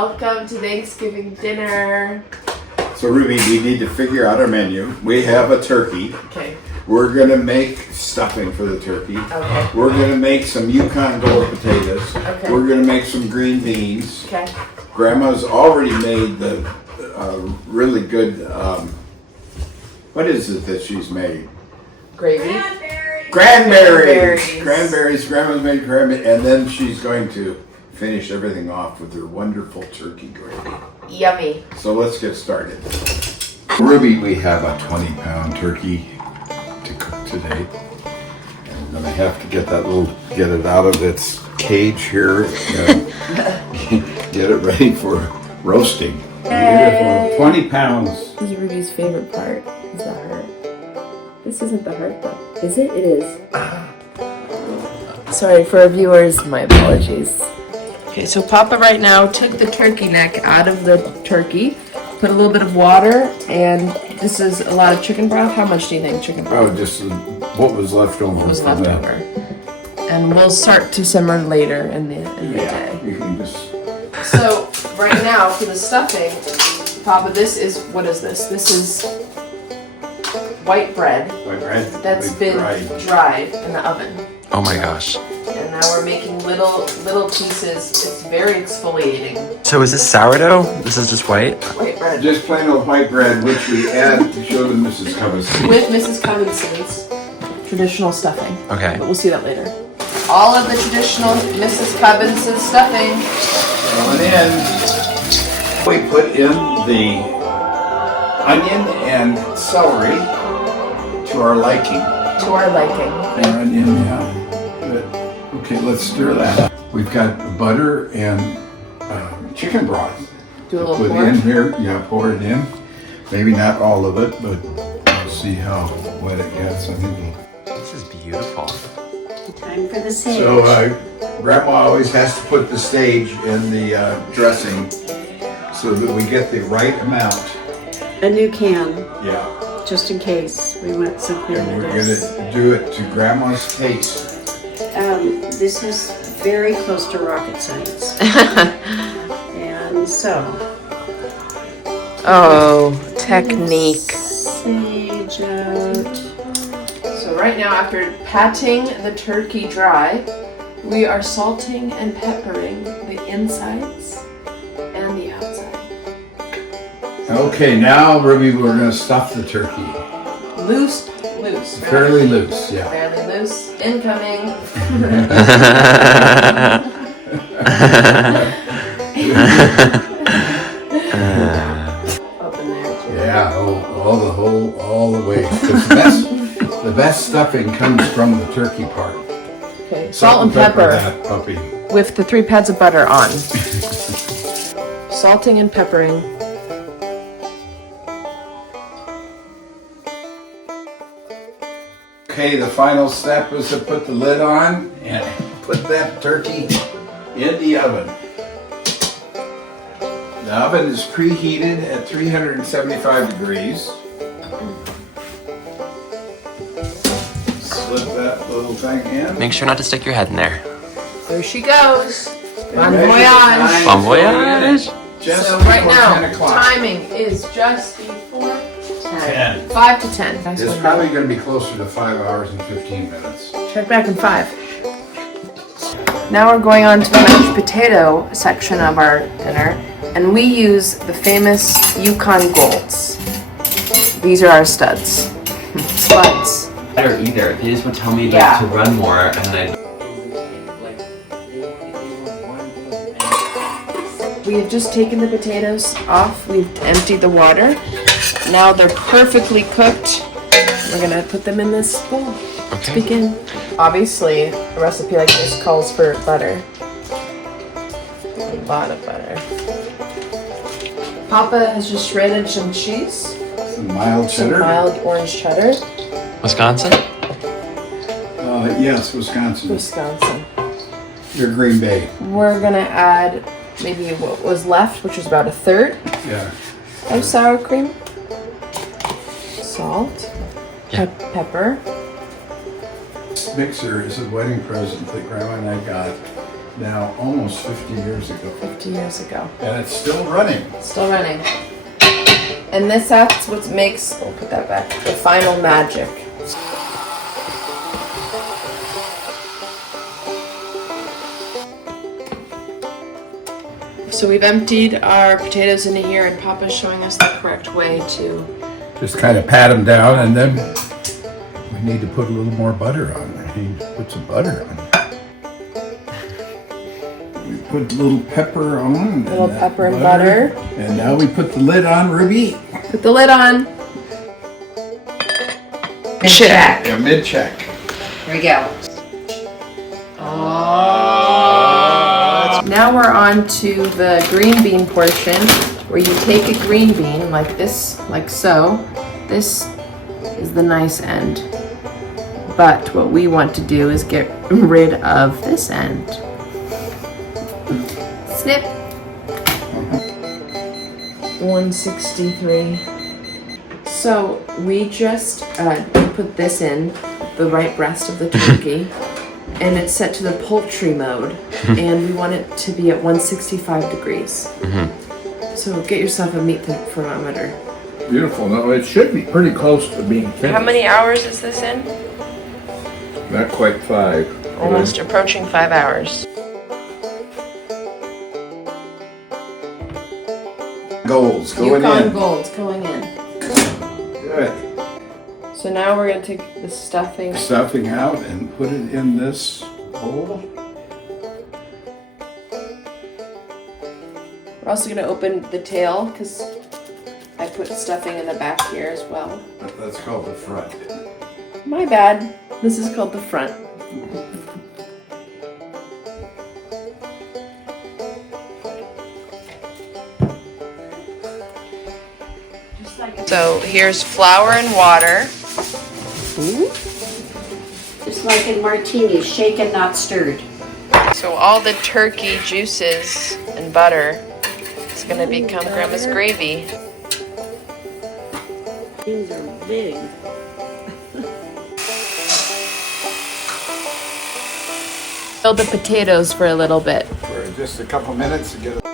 Welcome to Thanksgiving dinner. So Ruby, we need to figure out our menu. We have a turkey. Okay. We're gonna make stuffing for the turkey. Okay. We're gonna make some Yukon Gold potatoes. Okay. We're gonna make some green beans. Okay. Grandma's already made the really good, what is it that she's made? Gravy. Cranberries. Cranberries. Grandma's made cranberries. And then she's going to finish everything off with her wonderful turkey gravy. Yummy. So let's get started. Ruby, we have a 20-pound turkey to cook today. And I'm gonna have to get it out of its cage here and get it ready for roasting. Beautiful, 20 pounds. This is Ruby's favorite part, is the heart. This isn't the heart though. Is it? It is. Sorry for our viewers, my apologies. Okay, so Papa right now took the turkey neck out of the turkey, put a little bit of water, and this is a lot of chicken broth. How much do you think chicken broth? Oh, just what was left over. Was left over. And we'll start to simmer later in the day. You can just... So right now for the stuffing, Papa, this is, what is this? This is white bread that's been dried in the oven. Oh my gosh. And now we're making little pieces. It's very exfoliating. So is this sourdough? This is just white? White bread. Just plain old white bread, which we add to show the Mrs. Covens. With Mrs. Covinson's traditional stuffing. Okay. But we'll see that later. All of the traditional Mrs. Covinson's stuffing. Going in. We put in the onion and celery to our liking. To our liking. Our onion, yeah. Good. Okay, let's stir that up. We've got butter and chicken broth. Do a little Put pour. in here, yeah, pour it in. Maybe not all of it, but we'll see how wet it gets. I think This is beautiful. Time for the sage. so. Grandma always has to put the sage in the dressing so that we get the right amount. A new can, Yeah. just in case we want something And we're that is. gonna do it to Grandma's taste. This is very close to rocket science. And so. Oh, technique. Sage out. So right now, after patting the turkey dry, we are salting and peppering the insides and the outside. Okay, now Ruby, we're gonna stuff the turkey. Loose. Fairly loose, yeah. Fairly loose. Incoming. Open there too. Yeah, all the way. 'Cause the best stuffing comes from the turkey part. Okay, salt and pepper that puppy. with the 3 pads of butter on. Salting and peppering. Okay, the final step is to put the lid on and put that turkey in the oven. The oven is preheated at 375 degrees. Slip that little thing in. Make sure not to stick your head in there. There she goes. Bon Measure the voyage. time Bon till the voyage. end. Just So right before now, 10 o'clock. timing is just before 10. 10. 5 to 10. It's probably going to be closer to 5 hours and 15 minutes. Check back in 5. Now we're going on to the mashed potato section of our dinner, and we use the famous Yukon Golds. These are our studs. Spuds. Better either. They just would tell me Yeah. to run more and then We have just taken the potatoes off. We've emptied the water. Now they're perfectly cooked. We're gonna put them in this bowl. Let's Okay. begin. Obviously, a recipe like this calls for butter. A lot of butter. Papa has just shredded some cheese, Some mild some cheddar. mild orange cheddar. Wisconsin? Yes, Wisconsin. Wisconsin. Your Green Bay. We're gonna add maybe what was left, which was about a third Yeah. of sour cream. Salt. Yeah. Pepper. This mixer is a wedding present that Grandma and I got now almost 50 years ago. 50 years ago. And it's still running. Still running. And that's what makes, we'll put that back, the final magic. So we've emptied our potatoes into here and Papa's showing us the correct way to... Just kind of pat them down, and then we need to put a little more butter on. I need to put some butter on. We put a little pepper on. And Little pepper and butter. And now we put the lid on, Ruby. Put the lid on. Check. Yeah, mid-check. Here we go. Now we're on to the green bean portion, where you take a green bean like this, like so. This is the nice end. But what we want to do is get rid of this end. Snip. 163. So we just put this in, the right breast of the turkey. And it's set to the poultry mode, and we want it to be at 165 degrees. So get yourself a meat thermometer. Beautiful. No, it should be pretty close to being finished. How many hours is this in? Not quite 5. Almost approaching 5 hours. Golds going Yukon in. Golds going in. Good. So now we're going to take the stuffing. Stuffing out and put it in this bowl. We're also going to open the tail because I put stuffing in the back here as well. That's called the front. My bad. This is called the front. So here's flour and water. Just like in martinis, shaken, not stirred. So all the turkey juices and butter is going to become Grandma's gravy. These are big. Fill the potatoes for a little bit. For just a couple minutes to get it.